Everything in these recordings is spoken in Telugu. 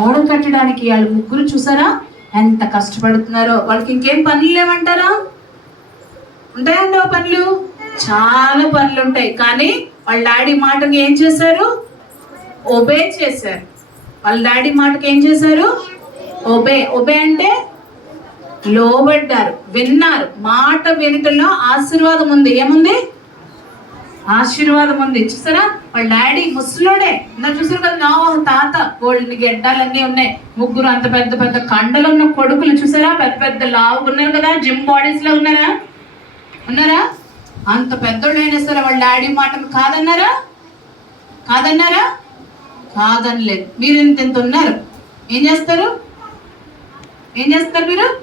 గోడ కట్టడానికి వాళ్ళు ముగ్గురు చూసారా? ఎంత కష్టపడుతున్నారో. వాళ్ళకి ఇంకేం పనులు లేవంటారా? ఉంటాయండి పనులు? చాలా పనులు ఉంటాయి. కానీ వాళ్ళ డాడీ మాటకి ఏం చేశారు? ఒబే చేశారు. వాళ్ళ డాడీ మాటకి ఏం చేశారు? ఒబే. ఒబే అంటే లోబడ్డారు విన్నారు. మాట వినటంలో ఆశీర్వాదం ఉంది. ఏముంది? ఆశీర్వాదం ఉంది. చూసారా? వాళ్ళ డాడీ ముసలోడే. ఇందా చూసారు కదా? నా తాత గోల్డ్ గెడ్డాలన్నీ ఉన్నాయి. ముగ్గురు అంత పెద్ద పెద్ద కండలు ఉన్న కొడుకులు చూసారా? పెద్ద పెద్ద లావు ఉన్నారు కదా? జిమ్ బాడీస్లో ఉన్నారా? ఉన్నారా? అంత పెద్దోడైనా సరే వాళ్ళ డాడీ మాటలు కాదన్నారా? కాదన్నారా? కాదనలేదు. మీరు ఇంత ఇంత ఉన్నారు? ఏం చేస్తారు? ఏం చేస్తారు మీరు?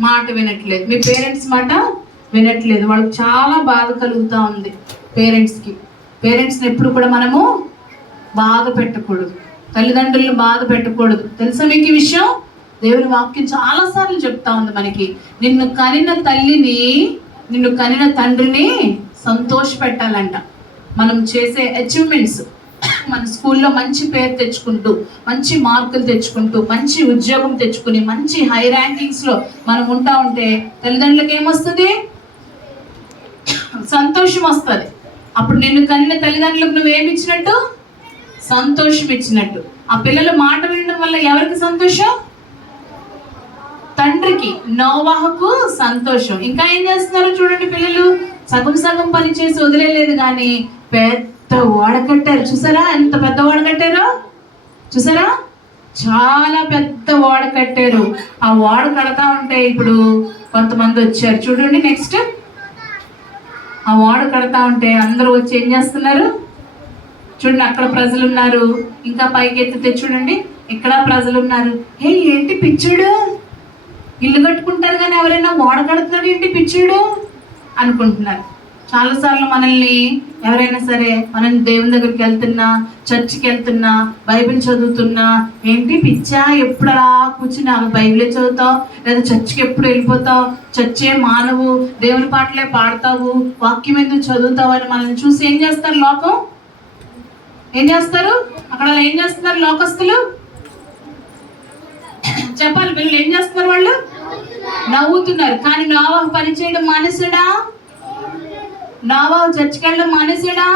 మాట వినట్లేదు. మీ పేరెంట్స్ మాట వినట్లేదు. వాళ్ళకి చాలా బాధ కలుగుతూ ఉంది పేరెంట్స్కి పేరెంట్స్ని ఎప్పుడు కూడా మనము బాధ పెట్టకూడదు. తల్లిదండ్రులను బాధ పెట్టకూడదు. తెలుసా మీకు ఈ విషయం? దేవుని వాక్యం చాలాసార్లు చెప్తా ఉంది మనకి. నిన్ను కనిన తల్లిని నిన్ను కనిన తండ్రిని సంతోష పెట్టాలంట. మనం చేసే అచీవ్మెంట్స్ మన స్కూల్లో మంచి పేరు తెచ్చుకుంటూ మంచి మార్కులు తెచ్చుకుంటూ మంచి ఉద్యోగం తెచ్చుకుని మంచి హై ర్యాంకింగ్స్లో మనం ఉంటా ఉంటే తల్లిదండ్రులకు ఏమొస్తుంది? సంతోషం వస్తుంది అప్పుడు నిన్ను కనిన తల్లిదండ్రులకు నువ్వేమి ఇచ్చినట్టు సంతోషం ఇచ్చినట్టు ఆ పిల్లల మాట వినడం వల్ల ఎవరికి సంతోషం? తండ్రికి నోవాహకు సంతోషం. ఇంకా ఏం చేస్తున్నారు చూడండి పిల్లలు. సగం సగం పని చేసి వదిలేదు కానీ పెద్ద ఓడ కట్టారు. చూసారా ఎంత పెద్ద ఓడ కట్టారో? చూసారా? చాలా పెద్ద ఓడ కట్టారు. ఆ ఓడ కడతా ఉంటే ఇప్పుడు కొంతమంది వచ్చారు. చూడండి నెక్స్ట్. ఆ ఓడ కడతా ఉంటే అందరూ వచ్చి ఏం చేస్తున్నారు? చూడండి అక్కడ ప్రజలు ఉన్నారు ఇంకా పైకి ఎత్తితే చూడండి ఇక్కడ ప్రజలు ఉన్నారు హే ఏంటి పిచ్చుడు? ఇల్లు కట్టుకుంటారు కానీ ఎవరైనా ఓడ కడుతున్నాడు ఏంటి పిచ్చుడు? అనుకుంటున్నారు. చాలాసార్లు మనల్ని ఎవరైనా సరే మనం దేవుని దగ్గరికి వెళ్తున్నా చర్చికి వెళ్తున్నా బైబిల్ చదువుతున్నా ఏంటి పిచ్చా ఎప్పుడు అలా కూర్చుని ఆమె బైబిలే చదువుతావు? లేదా చర్చికి ఎప్పుడు వెళ్ళిపోతావు? చర్చే మానవు దేవుని పాటలే పాడతావు వాక్యం ఎందుకు చదువుతావు అని మనల్ని చూసి ఏం చేస్తారు లోకం? ఏం చేస్తారు? అక్కడ ఏం చేస్తున్నారు లోకస్తులు? చెప్పాలి వీళ్ళు ఏం చేస్తున్నారు వాళ్ళు? నవ్వుతున్నారు. కానీ నోవాహు పని చేయడం మనసుడా నోవాహు చర్చికి వెళ్ళడం మానేసాడా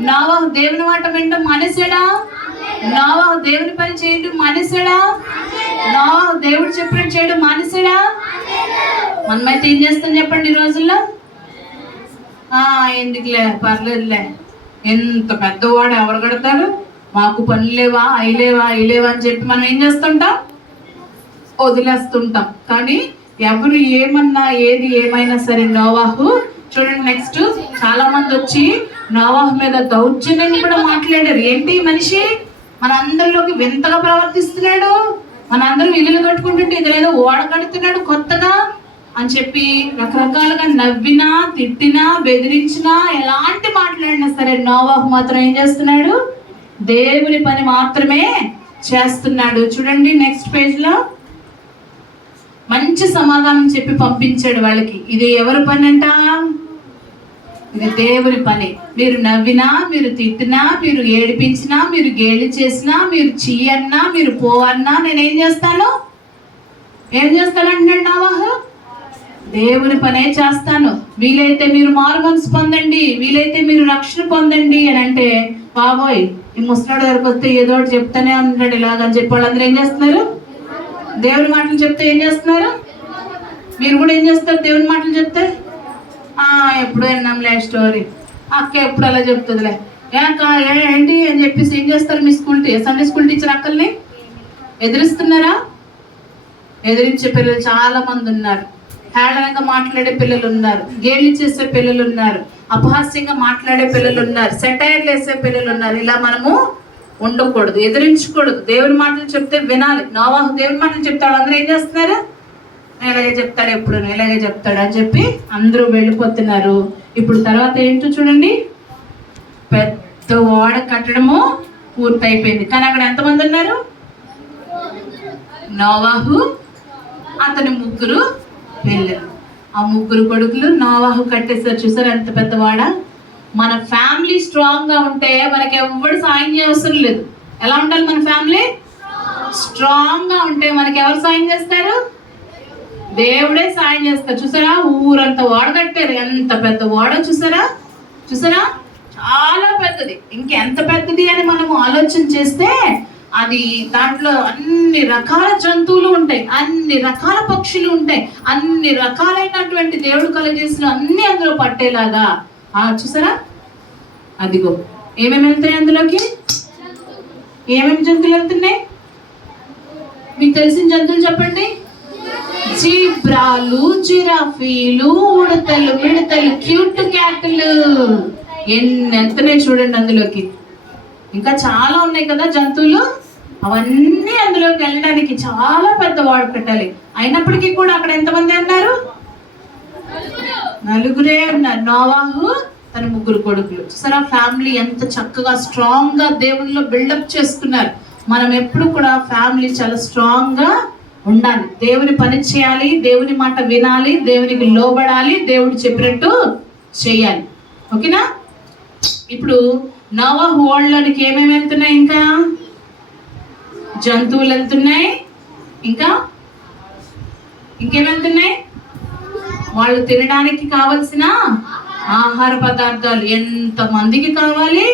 నావా దేవుని మాట వినడం మానేసాడా నావా దేవుని పని చేయడం మానేసాడా నోవాహు దేవుడు చెప్పడం చేయడం మానేసాడా మనమైతే ఏం చేస్తాం చెప్పండి ఈ రోజుల్లో? ఎందుకులే పర్లేదులే. ఎంత పెద్దవాడు ఎవరు కడతారు? మాకు పని లేవా అయ్యలేవా అయ్యలేవా అని చెప్పి మనం ఏం చేస్తుంటాం? వదిలేస్తుంటాం. కానీ ఎవరు ఏమన్నా ఏది ఏమైనా సరే నోవాహు చూడండి నెక్స్ట్ చాలా మంది వచ్చి నోవాహు మీద దౌర్జన్యం కూడా మాట్లాడారు. ఏంటి మనిషి? మన అందరిలోకి వింతగా ప్రవర్తిస్తున్నాడు. మన అందరూ ఇల్లులు కట్టుకుంటుంటే ఇదేదో ఓడ కడుతున్నాడు కొత్తగా అని చెప్పి రకరకాలుగా నవ్వినా తిట్టినా బెదిరించినా ఎలాంటి మాట్లాడినా సరే నోవాహు మాత్రం ఏం చేస్తున్నాడు? దేవుని పని మాత్రమే చేస్తున్నాడు. చూడండి నెక్స్ట్ పేజ్లో మంచి సమాధానం చెప్పి పంపించాడు వాళ్ళకి. ఇది ఎవరి పని అంట ఇది దేవుని పని. మీరు నవ్వినా మీరు తిట్టినా మీరు ఏడిపించినా మీరు గేలి చేసినా మీరు చీయన్నా మీరు పోవన్నా నేనేం చేస్తాను? ఏం చేస్తాను అంటున్నాడు నావాహు? దేవుని పనే చేస్తాను. వీలైతే మీరు మారు మనసు పొందండి వీలైతే మీరు రక్షణ పొందండి అని అంటే బాబోయ్ ఈ ముసలాడు దగ్గరకు వస్తే ఏదో ఒకటి చెప్తానే ఉంటాడు ఇలాగని చెప్పి వాళ్ళందరూ ఏం చేస్తున్నారు? దేవుని మాటలు చెప్తే ఏం చేస్తున్నారు? మీరు కూడా ఏం చేస్తారు? దేవుని మాటలు చెప్తే? ఎప్పుడు విన్నాంలే స్టోరీ అక్క ఎప్పుడు అలా చెప్తుందిలే. ఏ అక్క ఏ- ఏంటి అని చెప్పేసి ఏం చేస్తారు మీ స్కూల్ టీ సండే స్కూల్ టీచర్ అక్కల్ని? ఎదిరిస్తున్నారా? ఎదిరించే పిల్లలు చాలా మంది ఉన్నారు. హేళనగా మాట్లాడే పిల్లలు ఉన్నారు. గేలి చేసే పిల్లలు ఉన్నారు. అపహాస్యంగా మాట్లాడే పిల్లలు ఉన్నారు. సెటైర్లు వేసే పిల్లలు ఉన్నారు. ఇలా మనము ఉండకూడదు ఎదిరించకూడదు. దేవుని మాటలు చెప్తే వినాలి. నోవాహు దేవుని మాటలు చెప్తాడు అందరూ ఏం చేస్తున్నారు? ఇలాగే చెప్తాడు ఎప్పుడు ఇలాగే చెప్తాడు అని చెప్పి అందరూ వెళ్ళిపోతున్నారు. ఇప్పుడు తర్వాత ఏంటో చూడండి. పెద్ద ఓడ కట్టడము పూర్తయిపోయింది. కానీ అక్కడ ఎంతమంది ఉన్నారు? నోవాహు అతని ముగ్గురు పిల్లలు. ఆ ముగ్గురు కొడుకులు నోవాహు కట్టేసారు చూసారు ఎంత పెద్దవాడ మన ఫ్యామిలీ స్ట్రాంగ్గా ఉంటే మనకి ఎవ్వరు సాయం చేయవసరం లేదు. ఎలా ఉండాలి మన ఫ్యామిలీ? స్ట్రాంగ్గా ఉంటే మనకి ఎవరు సాయం చేస్తారు? దేవుడే సాయం చేస్తారు చూసారా? ఊరంతా ఓడ కట్టారు. ఎంత పెద్ద ఓడ చూసారా? చూసారా? చాలా పెద్దది. ఇంకెంత పెద్దది అని మనము ఆలోచన చేస్తే అది దాంట్లో అన్ని రకాల జంతువులు ఉంటాయి. అన్ని రకాల పక్షులు ఉంటాయి. అన్ని రకాలైనటువంటి దేవుడు కలగేసిన అన్ని అందులో పట్టేలాగా. ఆ చూసారా? అదిగో. ఏమేమి వెళ్తాయి అందులోకి? ఏమేమి జంతువులు వెళ్తున్నాయి? మీకు తెలిసిన జంతువులు చెప్పండి. జీబ్రాలు జిరాఫీలు ఉడతలు మిడతలు క్యూట్ క్యాట్లు. ఎన్ని ఎంతనే చూడండి అందులోకి. ఇంకా చాలా ఉన్నాయి కదా జంతువులు? అవన్నీ అందులోకి వెళ్ళడానికి చాలా పెద్ద వాడు పెట్టాలి. అయినప్పటికీ కూడా అక్కడ ఎంతమంది అన్నారు? నలుగురే ఉన్నారు నోవాహు తన ముగ్గురు కొడుకులు. చూసారా? ఫ్యామిలీ ఎంత చక్కగా స్ట్రాంగ్గా దేవునిలో బిల్డప్ చేసుకున్నారు. మనం ఎప్పుడు కూడా ఫ్యామిలీ చాలా స్ట్రాంగ్గా ఉండాలి. దేవుని పని చేయాలి దేవుని మాట వినాలి దేవునికి లోబడాలి దేవుడు చెప్పినట్టు చేయాలి. ఓకేనా? ఇప్పుడు నవ ఓళ్ళలోనికి ఏమేమి వెళ్తున్నాయి ఇంకా? జంతువులు వెళ్తున్నాయి. ఇంకా? ఇంకేం వెళ్తున్నాయి వాళ్ళు తినడానికి కావలసిన ఆహార పదార్థాలు ఎంత మందికి కావాలి?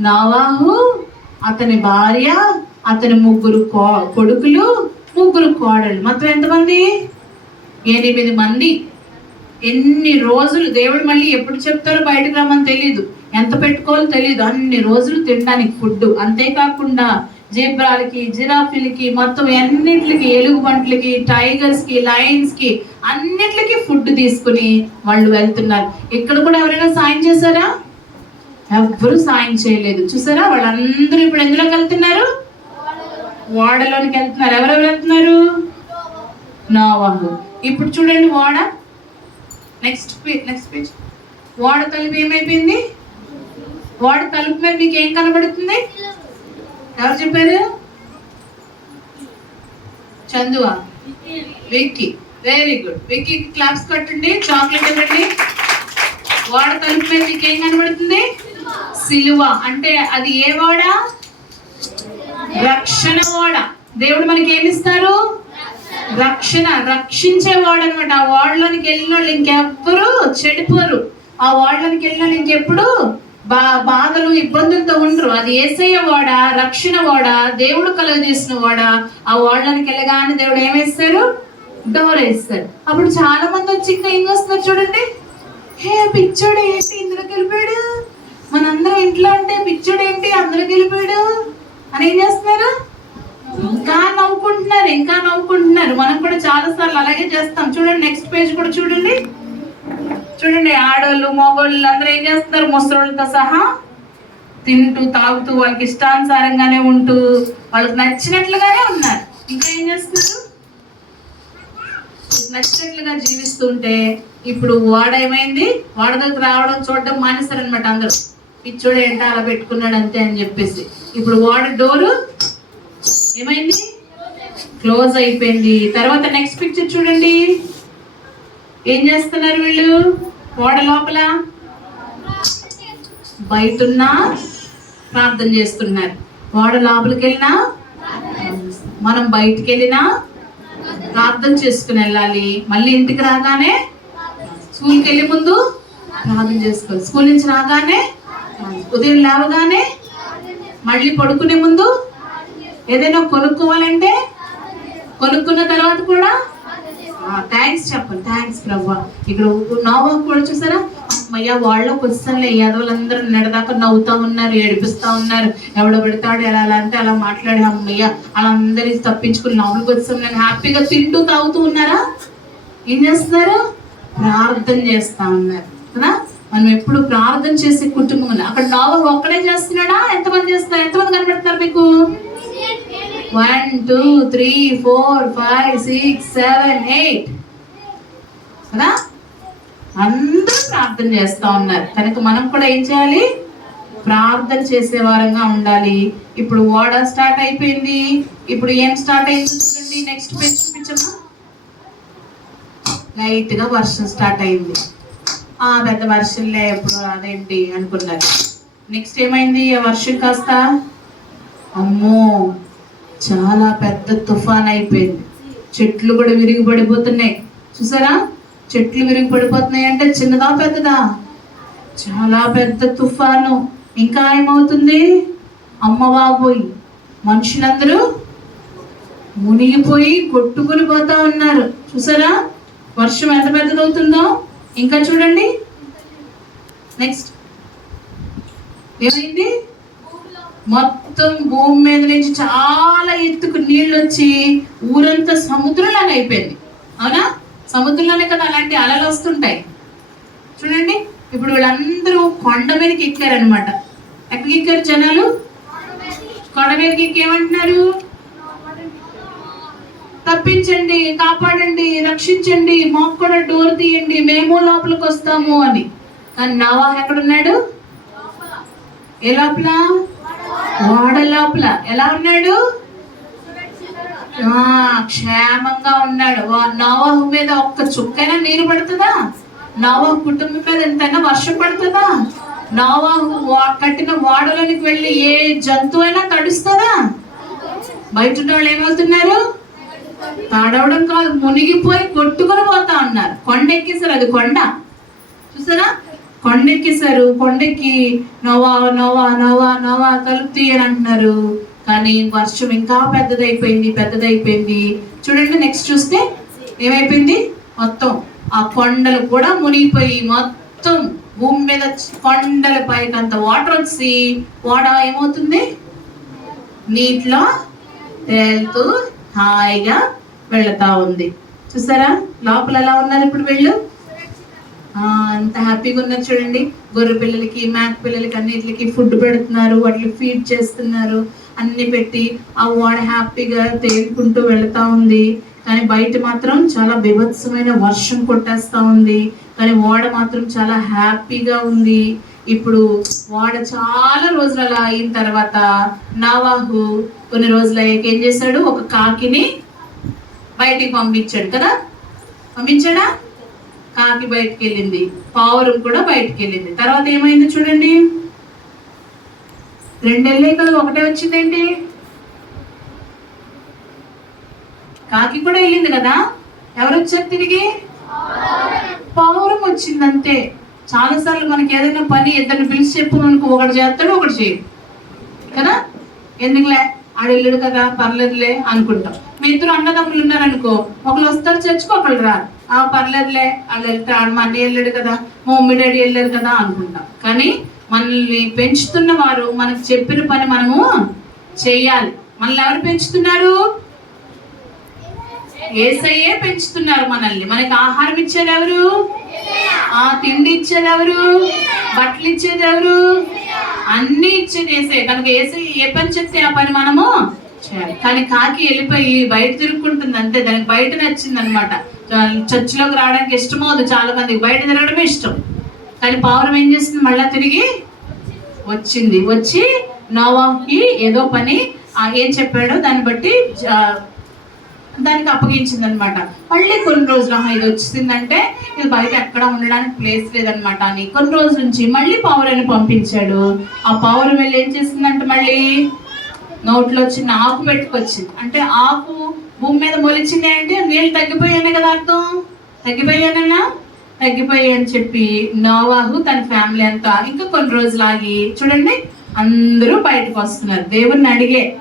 నవాహు అతని భార్య అతని ముగ్గురు కొడుకులు ముగ్గురు కోడళ్ళు. మొత్తం ఎంతమంది? ఎనిమిది మంది. ఎన్ని రోజులు దేవుడు మళ్ళీ ఎప్పుడు చెప్తారో బయటకు రమ్మని తెలియదు ఎంత పెట్టుకోవాలో తెలియదు అన్ని రోజులు తినడానికి ఫుడ్ అంతేకాకుండా జీబ్రాలకి జిరాఫీలకి మొత్తం ఎన్నిట్లకి ఎలుగుబంట్లకి టైగర్స్కి కి అన్నిట్లకి కి ఫుడ్ తీసుకుని వాళ్ళు వెళ్తున్నారు. ఇక్కడ కూడా ఎవరైనా సాయం చేశారా? ఎవ్వరూ సాయం చేయలేదు. చూసారా? వాళ్ళందరూ ఇప్పుడు ఎందులోకి వెళ్తున్నారు? ఓడలోనికి వెళ్తున్నారు. ఎవరెవరు వెళ్తున్నారు? నోవాహు ఇప్పుడు చూడండి ఓడ నెక్స్ట్ నెక్స్ట్ పేజ్ ఓడ తలుపు ఏమైపోయింది? ఓడ తలుపు మీద మీకు ఏం కనబడుతుంది? ఎవరు చెప్పారు? చందువా. Vicky. Very good Vicky claps కట్టండి. చాక్లెట్ ఇవ్వండి. ఓడ తలుపు మీద మీకు ఏం కనబడుతుంది? సిలువ. అంటే అది ఏ ఓడ రక్షణ ఓడ. దేవుడు మనకి ఏమి ఇస్తారు? రక్షణ రక్షించేవాడు అనమాట ఆ ఓడలోనికి వెళ్ళిన వాళ్ళు ఇంకెవ్వరు చెడిపోరు. ఆ ఓడలోనికి వెళ్ళిన వాళ్ళు ఇంకెప్పుడు బా బాధలు ఇబ్బందులతో ఉండరు. అది ఏసయ్య వాడ రక్షణ వాడ దేవుడు కలుగజేసిన వాడ ఆ ఓడలోనికి వెళ్ళగానే దేవుడు ఏమేస్తారు డోర్ వేస్తారు. అప్పుడు చాలా మంది వచ్చి ఇంకా ఏం వస్తారు చూడండి. హే పిచ్చోడు ఏంటి? ఇందులోకి వెళ్ళిపోయాడు? మనందరం ఇంట్లో ఉంటే పిచ్చోడు ఏంటి? అందరికి వెళ్ళిపోయాడు? అని ఏం నవ్వుకుంటున్నారు ఇంకా నవ్వుకుంటున్నారు. మనం కూడా చాలా సార్లు అలాగే చేస్తాం. చూడండి నెక్స్ట్ పేజ్ కూడా చూడండి. చూడండి ఆడవాళ్ళు మగవాళ్ళు అందరూ ఏం చేస్తున్నారు? ముసలోళ్ళతో సహా తింటూ తాగుతూ వాళ్ళకి ఇష్టానుసారంగానే ఉంటూ వాళ్ళకి నచ్చినట్లుగానే ఉన్నారు. ఇంకా ఏం చేస్తున్నారు? నచ్చినట్లుగా జీవిస్తుంటే ఇప్పుడు వాడ ఏమైంది వాడ దగ్గర రావడం చూడడం మానేశారనమాట అందరూ. పిచ్చోడు ఏంటో అలా పెట్టుకున్నాడు అంతే అని చెప్పేసి. ఇప్పుడు వాడ డోరు ఏమైంది? క్లోజ్ అయిపోయింది. తర్వాత నెక్స్ట్ పిక్చర్ చూడండి. ఏం చేస్తున్నారు వీళ్ళు? ఓడ లోపల బయటున్నా ప్రార్థన చేస్తున్నారు. ఓడ లోపలికి వెళ్ళినా మనం బయటికి వెళ్ళినా ప్రార్థన చేసుకుని వెళ్ళాలి. మళ్ళీ ఇంటికి రాగానే స్కూల్కి వెళ్ళే ముందు ప్రార్థన చేసుకోవాలి. స్కూల్ నుంచి రాగానే ఉదయం లేవగానే మళ్ళీ పడుకునే ముందు ఏదైనా కొనుక్కోవాలంటే కొనుక్కున్న తర్వాత కూడా? థ్యాంక్స్ చెప్పండి. థ్యాంక్స్ ప్రభు ఇక్కడ నవ్వు కూడా చూసారా? అమ్మయ్య వాళ్ళకి వస్తానులే యాదవులందరూ నెడదాకా నవ్వుతా ఉన్నారు ఏడిపిస్తా ఉన్నారు. ఎవడో పెడతాడు ఎలా అలా అంటే అలా మాట్లాడే అమ్మయ్య వాళ్ళందరి తప్పించుకుని నవ్వులకు వస్తాం నేను హ్యాపీగా తింటూ తాగుతూ ఉన్నారా? ఏం చేస్తున్నారు? ప్రార్థన చేస్తా ఉన్నారు. కదా? మనం ఎప్పుడు ప్రార్థన చేసే కుటుంబం అక్కడ నోవ ఒక్కడే చేస్తున్నాడా? ఎంతమంది చేస్తున్నారు? ఎంతమంది కనబడుతున్నారు మీకు? One two three four five six seven eight కదా? అందరూ ప్రార్థన చేస్తా ఉన్నారు. కనుక మనం కూడా ఏం చేయాలి? ప్రార్థన చేసే వారంగా ఉండాలి. ఇప్పుడు ఓడ స్టార్ట్ అయిపోయింది. ఇప్పుడు ఏం స్టార్ట్ అయింది చూడండి. నెక్స్ట్ పేజ్ చూపించమ్మా. లైట్గా వర్షం స్టార్ట్ అయింది. ఆ పెద్ద వర్షంలే ఎప్పుడు అదేంటి అనుకున్నారు. నెక్స్ట్ ఏమైంది? ఆ వర్షం కాస్త? అమ్మో! చాలా పెద్ద తుఫాన్ అయిపోయింది. చెట్లు కూడా విరిగి పడిపోతున్నాయి చూసారా? చెట్లు విరిగి పడిపోతున్నాయి అంటే చిన్నదా పెద్దదా? చాలా పెద్ద తుఫాను. ఇంకా ఏమవుతుంది? అమ్మ బాబోయ్ మనుషులందరూ మునిగిపోయి కొట్టుకుని పోతా ఉన్నారు. చూసారా? వర్షం ఎంత పెద్దదవుతుందో? ఇంకా చూడండి. నెక్స్ట్ ఏమైంది? మొత్తం మొత్తం భూమి మీద నుంచి చాలా ఎత్తుకు నీళ్ళు వచ్చి ఊరంతా సముద్రంలాగా అయిపోయింది. అవునా? సముద్రంలోనే కదా అలాంటి అలలు వస్తుంటాయి. చూడండి ఇప్పుడు వీళ్ళందరూ కొండ మీదకి ఎక్కారనమాట ఎక్కడికి ఎక్కారు జనాలు? కొండ మీదకి ఎక్కేమంటున్నారు తప్పించండి కాపాడండి రక్షించండి మాకు కూడా డోర్ తీయండి మేము లోపలికి వస్తాము అని. కానీ నవా ఎక్కడున్నాడు? ఏ లోపల? ఓడ లోపల ఎలా ఉన్నాడు? క్షేమంగా ఉన్నాడు. వా- మీద ఒక్క చుక్కైనా నీరు పడుతుందా? నోవాహు కుటుంబం మీద ఎంతైనా వర్షం పడుతుందా? నోవాహు వా- కట్టిన ఓడలోనికి వెళ్ళి ఏ జంతువు అయినా తడుస్తుందా? బయట ఉన్న వాళ్ళు ఏమవుతున్నారు తడవడం కాదు మునిగిపోయి కొట్టుకొని పోతా ఉన్నారు. కొండ ఎక్కేసారు అది కొండ. చూసారా? కొండెక్కేశారు కొండెక్కి నవా నవా నవా నవా తలుపు అని అంటున్నారు. కానీ వర్షం ఇంకా పెద్దదైపోయింది పెద్దదైపోయింది. చూడండి నెక్స్ట్ చూస్తే ఏమైపోయింది? మొత్తం ఆ కొండలు కూడా మునిగిపోయి మొత్తం భూమి మీద కొండల పైకి అంత వాటర్ వచ్చి వాడ ఏమవుతుంది? నీటిలో తేలుతూ హాయిగా వెళతా ఉంది. చూసారా? లోపల ఎలా ఉన్నారు ఇప్పుడు వీళ్ళు? అంత హ్యాపీగా ఉన్నది చూడండి. గొర్రె పిల్లలకి మేక పిల్లలకి అన్నిటికి ఫుడ్ పెడుతున్నారు వాటికి ఫీడ్ చేస్తున్నారు అన్ని పెట్టి ఆ వాడ హ్యాపీగా తేలుకుంటూ వెళ్తా ఉంది. కానీ బయట మాత్రం చాలా బీభత్సమైన వర్షం కొట్టేస్తా ఉంది. కానీ ఓడ మాత్రం చాలా హ్యాపీగా ఉంది. ఇప్పుడు వాడ చాలా రోజులు అలా అయిన తర్వాత నావాహు కొన్ని రోజులు అయ్యాక ఏం చేశాడు? ఒక కాకిని బయటికి పంపించాడు కదా? పంపించాడా? కాకి బయటికి వెళ్ళింది పావురం కూడా బయటికి వెళ్ళింది తర్వాత ఏమైంది చూడండి. రెండు వెళ్ళే కదా ఒకటే వచ్చిందేంటి? కాకి కూడా వెళ్ళింది కదా. ఎవరు వచ్చారు తిరిగి? పావురం వచ్చింది అంతే చాలాసార్లు మనకి ఏదైనా పని ఇద్దరిని పిలిచి చెప్పు మనకు ఒకటి చేస్తాడు ఒకటి చేయడు. కదా? ఎందుకులే? ఆడు వెళ్ళాడు కదా పర్లేదులే అనుకుంటాం. మీ ఇద్దరు అన్నదమ్ములు ఉన్నారనుకో ఒకళ్ళు వస్తారు చర్చకు ఒకళ్ళు రారు. ఆ పర్లేదులే అది వెళ్తే ఆడు వెళ్ళాడు కదా మా మమ్మీ డాడీ వెళ్ళారు కదా అనుకుంటాం. కానీ మనల్ని పెంచుతున్న వారు మనకు చెప్పిన పని మనము చెయ్యాలి మనల్ని ఎవరు పెంచుతున్నారు? ఏసయ్యే పెంచుతున్నారు మనల్ని. మనకి ఆహారం ఇచ్చేది ఎవరు? ఆ తిండి ఇచ్చేది ఎవరు? బట్టలు ఇచ్చేది ఎవరు? అన్ని ఇచ్చేది ఏసై కనుక ఏసై ఏ పని చెప్తే ఆ పని మనము చేయాలి. కానీ కాకి వెళ్ళిపోయి బయట తిరుక్కుంటుంది అంతే. దానికి బయట నచ్చింది అనమాట చర్చిలోకి రావడానికి ఇష్టమవుదు చాలా మందికి బయట తిరగడమే ఇష్టం. కానీ పావురం ఏం చేస్తుంది మళ్ళా తిరిగి వచ్చింది. వచ్చి నోవాకి ఏదో పని ఏం చెప్పాడో దాన్ని బట్టి దానికి అప్పగించింది అనమాట మళ్ళీ కొన్ని రోజులు ఆహా, ఇది వచ్చిందంటే ఇది బయట ఎక్కడ ఉండడానికి ప్లేస్ లేదనమాట అని కొన్ని రోజుల నుంచి మళ్ళీ పావురాన్ని పంపించాడు. ఆ పావురం వెళ్ళి ఏం చేసిందంటే మళ్ళీ నోట్లో చిన్న ఆకు పెట్టుకొచ్చింది. అంటే ఆకు భూమి మీద మొలిచింది అంటే నీళ్ళు తగ్గిపోయానే కదా అర్థం. తగ్గిపోయానన్నా? తగ్గిపోయాయి అని చెప్పి నోవాహు తన ఫ్యామిలీ అంతా ఇంకా కొన్ని రోజులు ఆగి చూడండి అందరూ బయటకు వస్తున్నారు. దేవుణ్ణి అడిగే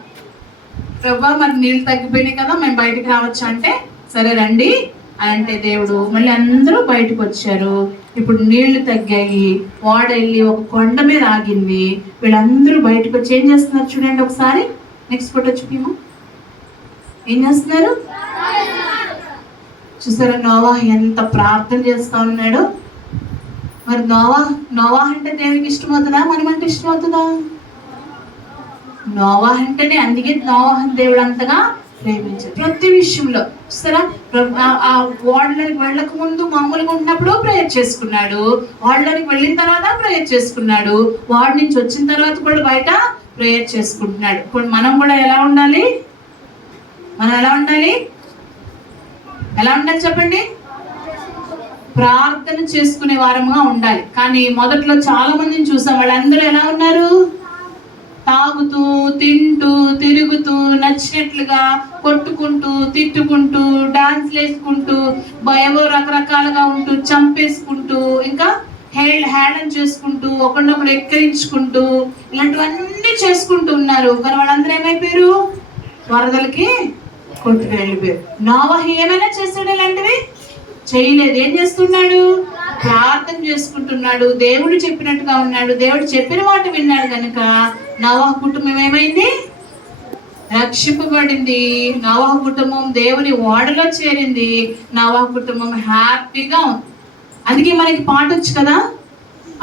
ప్రభా మరి నీళ్ళు తగ్గిపోయినాయి కదా మేము బయటకు రావచ్చు? అంటే సరే రండి. అని అంటే దేవుడు మళ్ళీ అందరూ బయటకు వచ్చారు. ఇప్పుడు నీళ్ళు తగ్గాయి. వాడ వెళ్ళి ఒక కొండ మీద ఆగింది. వీళ్ళందరూ బయటకు వచ్చి ఏం చేస్తున్నారు చూడండి ఒకసారి. నెక్స్ట్ ఫోటో చూపిమా? ఏం చేస్తున్నారు? చూసారా నోవా ఎంత ప్రార్థన చేస్తా ఉన్నాడు. మరి నోవా నోవా అంటే దేవునికి ఇష్టమవుతుందా? మనమంటే ఇష్టమవుతుందా? నోవా అంటేనే అందుకే నోవాహన్ దేవుడు అంతగా ప్రేమించారు ప్రతి విషయంలో చూస్తారా ఆ- వాళ్ళకి వెళ్ళక ముందు మామూలుగా ఉన్నప్పుడు ప్రేయర్ చేసుకున్నాడు. వాళ్ళకి వెళ్ళిన తర్వాత ప్రేయర్ చేసుకున్నాడు. వాడి నుంచి వచ్చిన తర్వాత కూడా బయట ప్రేయర్ చేసుకుంటున్నాడు. ఇప్పుడు మనం కూడా ఎలా ఉండాలి? మనం ఎలా ఉండాలి? ఎలా ఉండాలి చెప్పండి? ప్రార్థన చేసుకునే వారముగా ఉండాలి. కానీ మొదట్లో చాలా మందిని చూసాం. వాళ్ళందరూ ఎలా ఉన్నారు? తాగుతూ తింటూ తిరుగుతూ నచ్చినట్లుగా కొట్టుకుంటూ తిట్టుకుంటూ డాన్స్ వేసుకుంటూ భయమో రకరకాలుగా ఉంటూ చంపేసుకుంటూ ఇంకా హేళ్ హేళన చేసుకుంటూ ఒకరినొకరు ఎక్కిరించుకుంటూ ఇలాంటివన్నీ చేసుకుంటూ ఉన్నారు. కానీ వాళ్ళందరూ ఏమైపోయారు? వరదలకి కొట్టుకు వెళ్ళిపోయారు నోవహి ఏమైనా చేస్తాడు ఇలాంటివి? చేయలేదు. ఏం చేస్తున్నాడు? ప్రార్థన చేసుకుంటున్నాడు. దేవుడు చెప్పినట్టుగా ఉన్నాడు. దేవుడు చెప్పిన మాట విన్నాడు కనుక నవహ కుటుంబం ఏమైంది? రక్షింపబడింది. నవహ కుటుంబం దేవుని ఓడలో చేరింది. నవహ కుటుంబం హ్యాపీగా ఉంది. అందుకే మనకి పాట వచ్చు కదా?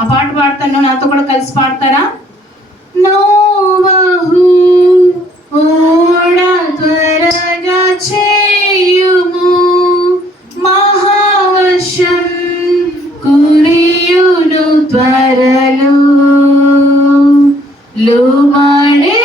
ఆ పాట పాడతాను. నాతో కూడా కలిసి పాడతారా? నోవహు ఓడ చేయుము. మహావర్షం కురియును త్వరలో. లోబ